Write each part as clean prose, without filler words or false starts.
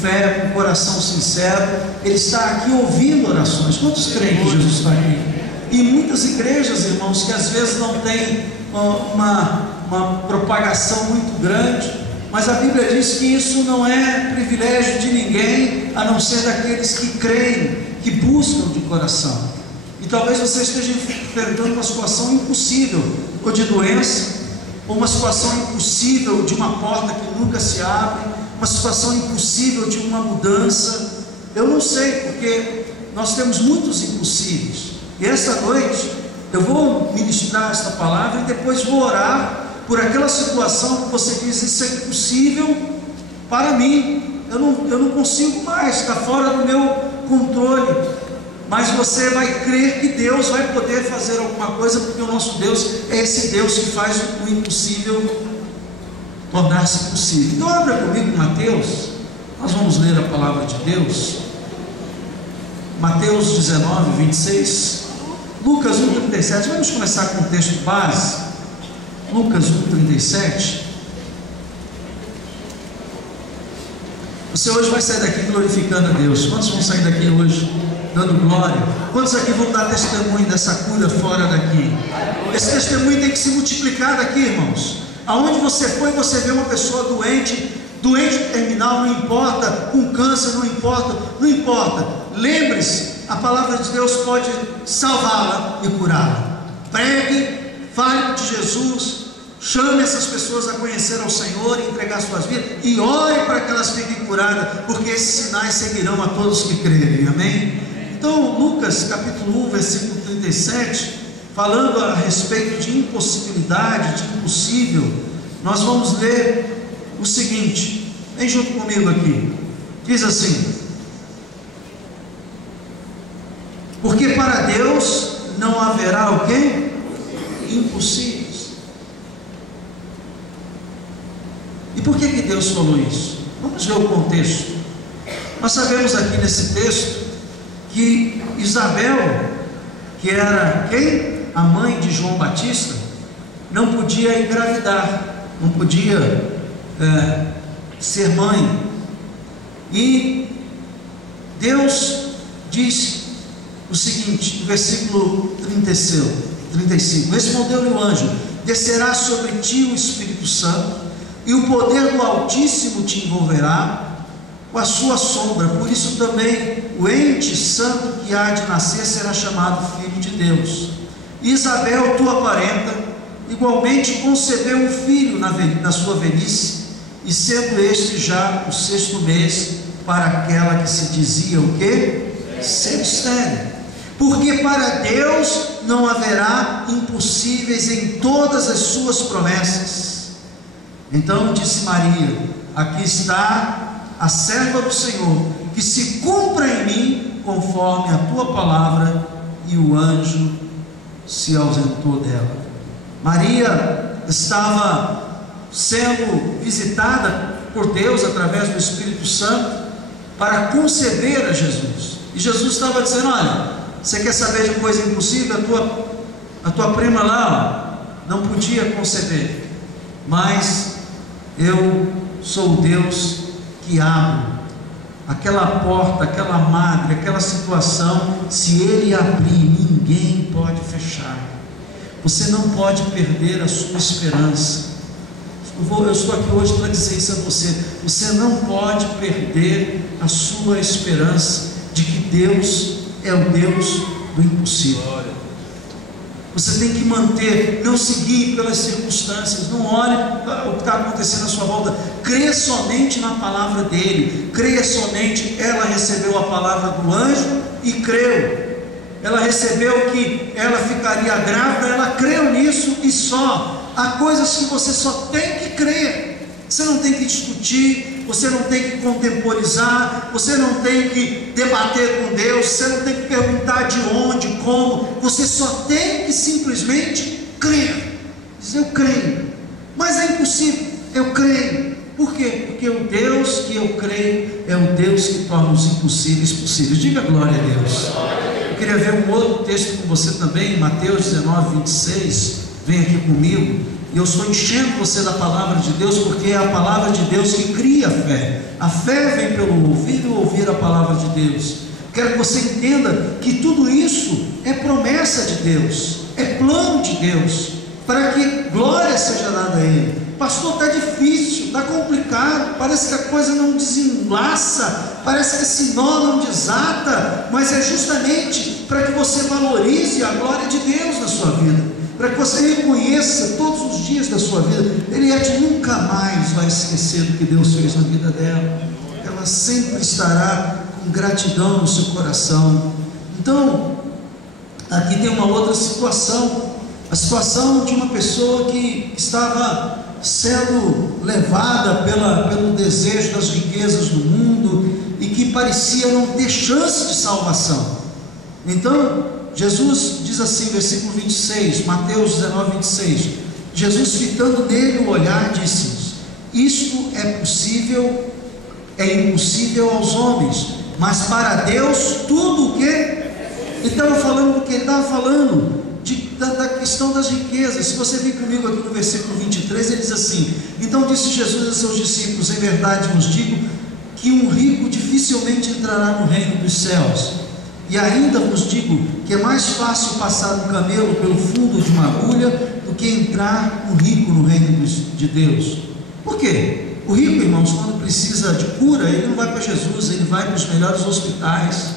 fé, com coração sincero, ele está aqui ouvindo orações. Quantos creem que Jesus está aqui? E muitas igrejas, irmãos, que às vezes não tem uma propagação muito grande, mas a Bíblia diz que isso não é privilégio de ninguém, a não ser daqueles que creem, que buscam de coração. E talvez você esteja enfrentando uma situação impossível, ou de doença, ou uma situação impossível de uma porta que nunca se abre, uma situação impossível de uma mudança. Eu não sei, porque nós temos muitos impossíveis. E esta noite eu vou ministrar esta palavra e depois vou orar por aquela situação que você diz: isso é impossível para mim, eu não consigo mais, está fora do meu controle. Mas você vai crer que Deus vai poder fazer alguma coisa, porque o nosso Deus é esse Deus que faz o impossível tornar-se possível. Então abra comigo Mateus, nós vamos ler a palavra de Deus. Mateus 19, 26, Lucas 1,37, vamos começar com o texto base, Lucas 1,37. Você hoje vai sair daqui glorificando a Deus. Quantos vão sair daqui hoje dando glória? Quantos aqui vão dar testemunho dessa cura fora daqui? Esse testemunho tem que se multiplicar daqui, irmãos. Aonde você foi, você vê uma pessoa doente terminal, não importa, com câncer, não importa. Lembre-se, a palavra de Deus pode salvá-la e curá-la. Pregue, fale de Jesus, chame essas pessoas a conhecer ao Senhor e entregar suas vidas, e ore para que elas fiquem curadas, porque esses sinais seguirão a todos que crerem. Amém? Então, Lucas capítulo 1, versículo 37, falando a respeito de impossibilidade, de impossível, nós vamos ler o seguinte, vem junto comigo aqui, diz assim: porque para Deus não haverá o quê? Impossíveis. E por que Deus falou isso? Vamos ver o contexto. Nós sabemos aqui nesse texto que Isabel, que era quem? A mãe de João Batista, não podia engravidar, não podia ser mãe. E Deus disse o seguinte, no versículo 35: respondeu-lhe o anjo: descerá sobre ti o Espírito Santo, e o poder do Altíssimo te envolverá com a sua sombra. Por isso também o ente santo que há de nascer será chamado Filho de Deus. E Isabel, tua parenta, igualmente concebeu um filho na sua velhice, e sendo este já o 6º mês para aquela que se dizia o quê? Ser estéril. Porque para Deus não haverá impossíveis em todas as suas promessas. Então disse Maria: aqui está a serva do Senhor, que se cumpra em mim conforme a tua palavra. E o anjo se ausentou dela. Maria estava sendo visitada por Deus através do Espírito Santo para conceber a Jesus. E Jesus estava dizendo: olha, você quer saber de coisa impossível? A tua prima lá não podia conceber, mas eu sou o Deus que abre aquela porta, aquela madre, aquela situação. Se Ele abrir, ninguém pode fechar. Você não pode perder a sua esperança. Eu estou aqui hoje para dizer isso a você. Você não pode perder a sua esperança de que Deus é o Deus do impossível. Você tem que manter, não seguir pelas circunstâncias, não olhe o que está acontecendo à sua volta, crê somente na palavra dele, creia somente. Ela recebeu a palavra do anjo e creu. Ela recebeu que ela ficaria grávida, ela creu nisso e só. Há coisas que você só tem que crer, você não tem que discutir, você não tem que contemporizar, você não tem que debater com Deus, você não tem que perguntar de onde, como, você só tem que simplesmente crer. Diz: eu creio, mas é impossível, eu creio. Por quê? Porque o Deus que eu creio é o Deus que torna os impossíveis possíveis. Diga glória a Deus. Eu queria ver um outro texto com você também, Mateus 19, 26, vem aqui comigo. E eu estou enchendo você da palavra de Deus, porque é a palavra de Deus que cria fé. A fé vem pelo ouvir e ouvir a palavra de Deus. Quero que você entenda que tudo isso é promessa de Deus, é plano de Deus, para que glória seja dada a Ele. Pastor, está difícil, está complicado, parece que a coisa não desenlaça, parece que esse nó não desata, mas é justamente para que você valorize a glória de Deus na sua vida, para que você reconheça todos os dias da sua vida. Eliette nunca mais vai esquecer do que Deus fez na vida dela, ela sempre estará com gratidão no seu coração. Então, aqui tem uma outra situação, a situação de uma pessoa que estava sendo levada pelo desejo das riquezas do mundo e que parecia não ter chance de salvação. Então, Jesus diz assim, versículo 26, Mateus 19, 26, Jesus, fitando nele o olhar, disse-lhes: isto é impossível aos homens, mas para Deus tudo o que? Ele estava falando do que? Ele estava falando da questão das riquezas. Se você vir comigo aqui no versículo 23, ele diz assim: então disse Jesus a seus discípulos: em verdade vos digo que um rico dificilmente entrará no reino dos céus. E ainda vos digo que é mais fácil passar um camelo pelo fundo de uma agulha do que entrar um rico no reino de Deus. Por quê? O rico, irmãos, quando precisa de cura, ele não vai para Jesus, ele vai para os melhores hospitais,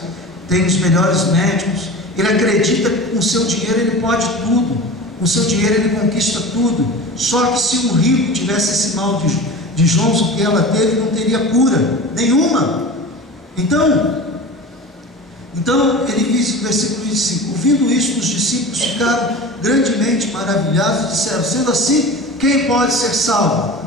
tem os melhores médicos. Ele acredita que com o seu dinheiro ele pode tudo, com o seu dinheiro ele conquista tudo. Só que se um rico tivesse esse mal de João que ela teve, não teria cura nenhuma. Então ele diz no versículo 25: ouvindo isso, os discípulos ficaram grandemente maravilhados e disseram: sendo assim, quem pode ser salvo?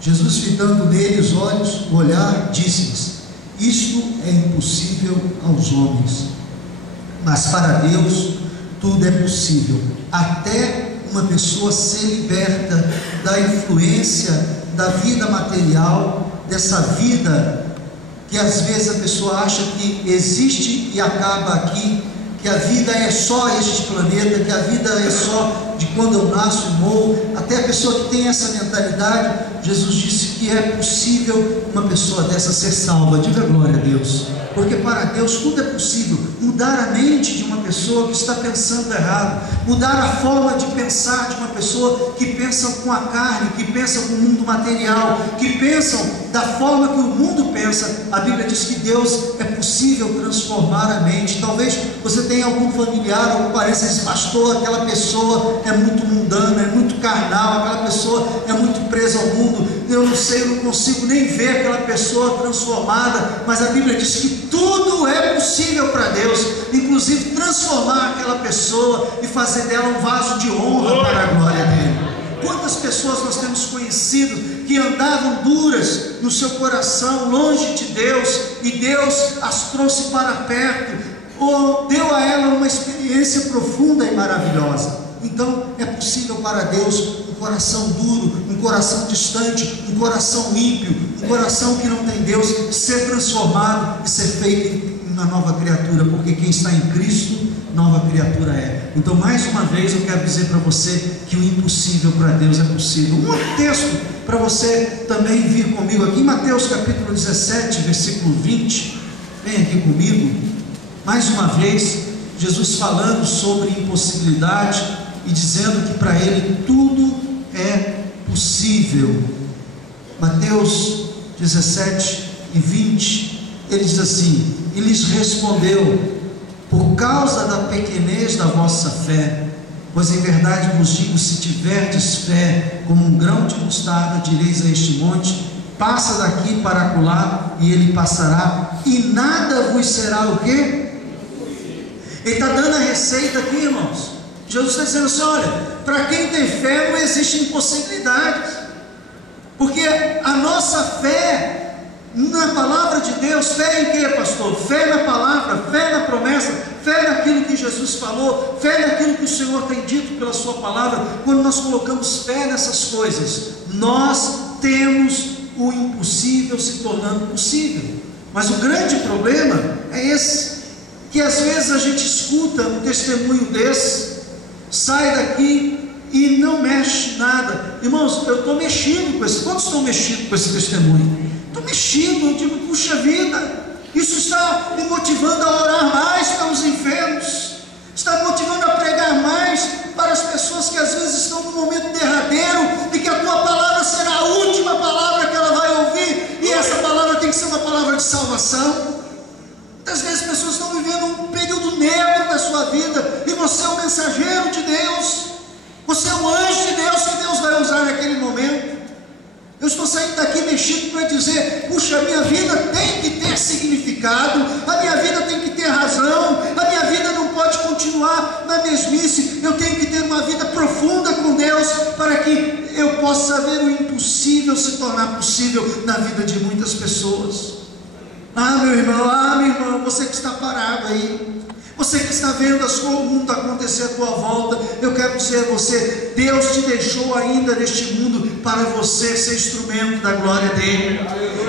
Jesus, fitando nele os olhos, o olhar, disse-lhes: isto é impossível aos homens, mas para Deus tudo é possível. Até uma pessoa ser liberta da influência da vida material, dessa vida que às vezes a pessoa acha que existe e acaba aqui, que a vida é só este planeta, que a vida é só de quando eu nasço e morro. Até a pessoa que tem essa mentalidade, Jesus disse que é possível uma pessoa dessa ser salva. Diga glória a Deus, porque para Deus tudo é possível. Mudar a mente de uma pessoa que está pensando errado, mudar a forma de pensar de uma pessoa que pensa com a carne, que pensa com o mundo material, que pensam da forma que o mundo pensa. A Bíblia diz que Deus é possível transformar a mente. Talvez você tenha algum familiar, algum parente, esse pastor, aquela pessoa é muito mundana, é muito carnal, aquela pessoa é muito presa ao mundo, eu não sei, eu não consigo nem ver aquela pessoa transformada. Mas a Bíblia diz que tudo é possível para Deus, inclusive transformar aquela pessoa e fazer dela um vaso de honra para a glória dele. Quantas pessoas nós temos conhecido que andavam duras no seu coração, longe de Deus, e Deus as trouxe para perto, ou deu a ela uma experiência profunda e maravilhosa. Então é possível para Deus um coração duro, um coração distante, um coração ímpio, um coração que não tem Deus, ser transformado e ser feito uma nova criatura, porque quem está em Cristo, nova criatura é. Então, mais uma vez, eu quero dizer para você que o impossível para Deus é possível. Um outro texto para você também vir comigo aqui, Mateus capítulo 17, versículo 20. Vem aqui comigo. Mais uma vez, Jesus falando sobre impossibilidade e dizendo que para Ele tudo é possível. Mateus 17 e 20, Ele diz assim: e lhes respondeu: por causa da pequenez da vossa fé, pois em verdade vos digo, se tiverdes fé como um grão de mostarda, direis a este monte: passa daqui para acolá, e ele passará, e nada vos será o quê? Ele está dando a receita aqui, irmãos. Jesus está dizendo assim: olha, para quem tem fé não existe impossibilidades, porque a nossa fé na palavra de Deus, fé em quê, pastor? Fé na palavra, fé na promessa, fé naquilo que Jesus falou, fé naquilo que o Senhor tem dito pela sua palavra. Quando nós colocamos fé nessas coisas, nós temos o impossível se tornando possível. Mas o grande problema é esse, que às vezes a gente escuta um testemunho desse, sai daqui e não mexe nada. Irmãos, eu estou mexido com esse. Quantos estão mexidos com esse testemunho? Estou mexido, eu digo, puxa vida, isso está me motivando a orar mais pelos enfermos, está me motivando a pregar mais para as pessoas que às vezes estão no momento derradeiro, e que a tua palavra será a última palavra que ela vai ouvir, e essa palavra tem que ser uma palavra de salvação. Muitas vezes as pessoas estão vivendo um período negro da sua vida, e você é o mensageiro de Deus, você é o anjo de Deus que Deus vai usar naquele momento. Eu estou saindo daqui mexido para dizer, puxa, a minha vida tem que ter significado, a minha vida tem que ter razão, a minha vida não pode continuar na mesmice, eu tenho que ter uma vida profunda com Deus, para que eu possa ver o impossível se tornar possível na vida de muitas pessoas. Ah, meu irmão, minha irmã, você que está parado aí, você que está vendo o mundo acontecer à tua volta, eu quero dizer a você, Deus te deixou ainda neste mundo para você ser instrumento da glória dele,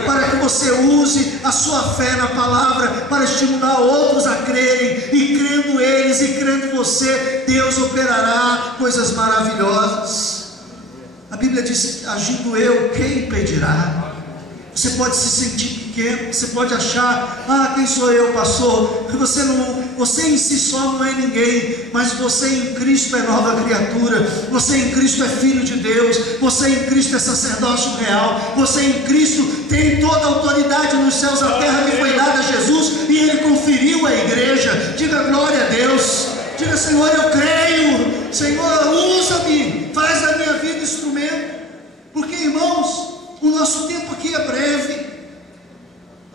para que você use a sua fé na palavra para estimular outros a crerem, e crendo eles e crendo você, Deus operará coisas maravilhosas. A Bíblia diz, agindo eu, quem impedirá? Você pode se sentir pequeno, você pode achar, quem sou eu, pastor? Você em si só não é ninguém, mas você em Cristo é nova criatura, você em Cristo é filho de Deus, você em Cristo é sacerdócio real, você em Cristo tem toda a autoridade nos céus, a terra me foi dada a Jesus, e Ele conferiu à igreja. Diga glória a Deus, diga, Senhor, eu creio, Senhor, usa-me, faz da minha vida instrumento, porque, irmãos, o nosso tempo aqui é breve.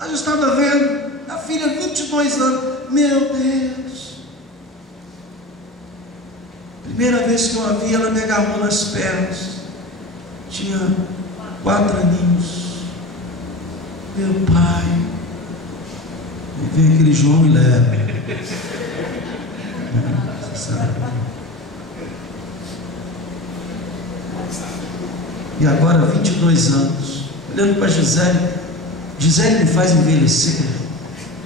Eu estava vendo a filha, 22 anos, meu Deus, primeira vez que eu a vi, ela me agarrou nas pernas, tinha 4 aninhos. Meu pai, e vem aquele João e leva, e agora 22 anos, olhando para Gisele me faz envelhecer,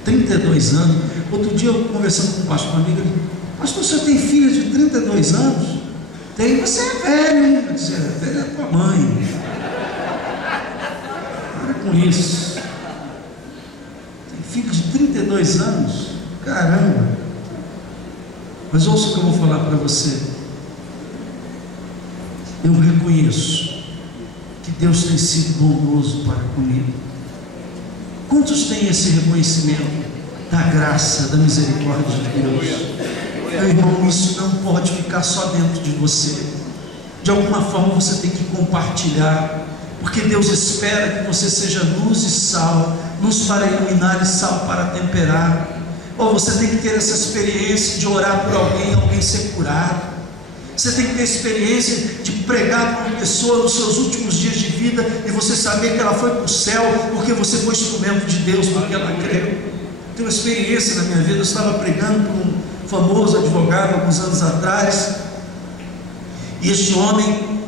32 anos. Outro dia eu conversando com um pastor amigo, ele disse, pastor, você tem filha de 32 anos? Tem. Você é velho, hein? Eu disse, velho é tua mãe, para com isso. Tem filho de 32 anos? Caramba. Mas ouça o que eu vou falar para você. Eu reconheço que Deus tem sido bondoso para comigo. Quantos têm esse reconhecimento da graça, da misericórdia de Deus? Meu irmão, isso não pode ficar só dentro de você. De alguma forma você tem que compartilhar, porque Deus espera que você seja luz e sal, luz para iluminar e sal para temperar. Ou você tem que ter essa experiência de orar por alguém ser curado. Você tem que ter experiência de pregar para uma pessoa nos seus últimos dias de vida, e você saber que ela foi para o céu, porque você foi instrumento de Deus, porque ela creu. Tenho uma experiência na minha vida. Eu estava pregando para um famoso advogado alguns anos atrás, e este homem,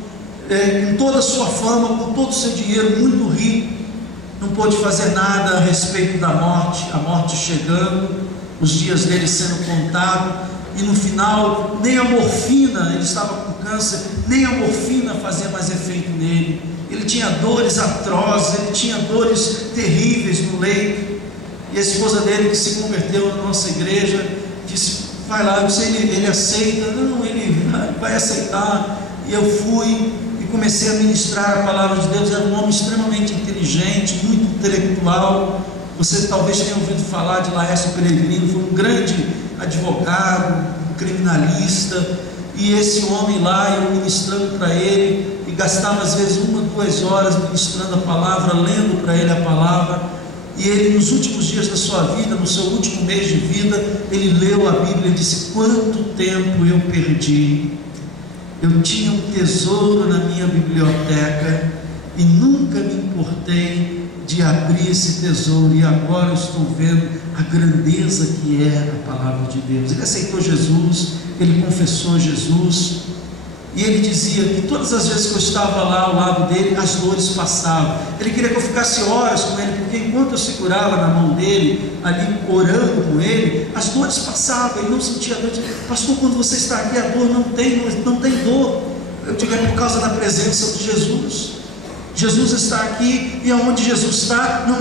com toda a sua fama, com todo o seu dinheiro, muito rico, não pôde fazer nada a respeito da morte, a morte chegando, os dias dele sendo contados. E no final, nem a morfina, ele estava com câncer, nem a morfina fazia mais efeito nele. Ele tinha dores atrozes, ele tinha dores terríveis no leito. E a esposa dele, que se converteu na nossa igreja, disse, vai lá. Eu disse, ele aceita? Não, ele vai aceitar. E eu fui e comecei a ministrar a palavra de Deus. Era um homem extremamente inteligente, muito intelectual. Você talvez tenha ouvido falar de Laércio Peregrino, foi um grande advogado, um criminalista, e esse homem lá, eu ministrando para ele, e gastava às vezes 1 ou 2 horas ministrando a palavra, lendo para ele a palavra, e ele nos últimos dias da sua vida, no seu último mês de vida, ele leu a Bíblia e disse, quanto tempo eu perdi, eu tinha um tesouro na minha biblioteca, e nunca me importei de abrir esse tesouro, e agora eu estou vendo a grandeza que é a palavra de Deus. Ele aceitou Jesus, ele confessou Jesus, e ele dizia que todas as vezes que eu estava lá ao lado dele, as dores passavam. Ele queria que eu ficasse horas com ele, porque enquanto eu segurava na mão dele, ali orando com ele, as dores passavam, ele não sentia dor. Pastor, quando você está aqui, a dor não tem dor. eu digo, é por causa da presença de Jesus. Jesus está aqui, e aonde Jesus está, não